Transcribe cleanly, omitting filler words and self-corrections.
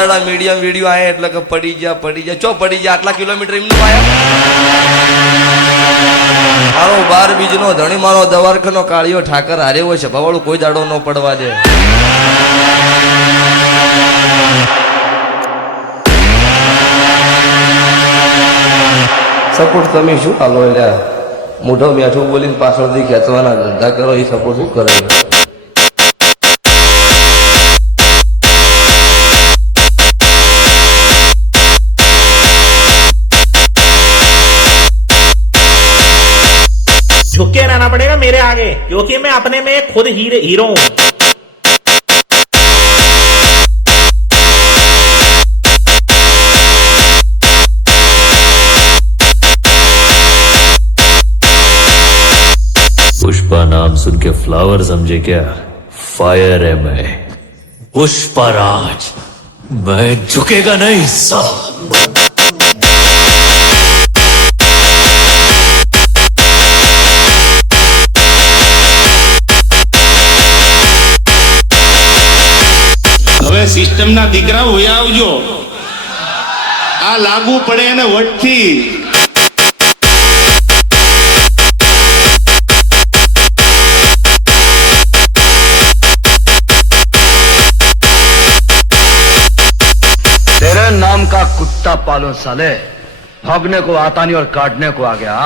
દાડા medium video આયા એટલે કે પડી ગયા ચો પડી ગયા આટલા કિલોમીટર એમનું આયા મારો 12 બીજનો ધણી મારો દવારખાનો કાળિયો ઠાકર હારેવો છે ભવાળું કોઈ દાડો ન પડવા દે સપોર્ટ તમે શું હાલો એટલે મોઢો બેઠું બોલીને પાછળથી ખેંચવાના ધંધા કરો એ સપોર્ટ શું કરે झुक के रहना पड़ेगा मेरे आगे क्योंकि मैं अपने में खुद हीरो हूं पुष्पा नाम सुन के फ्लावर समझे क्या फायर है मैं पुष्पराज मैं झुकेगा नहीं साहब હવે સિસ્ટમના દીકરા હોય આવજો આ લાગુ પડે એને વટથી तेरे नाम का कुत्ता पालो साले भौंकने को आता नहीं और काटने को आ गया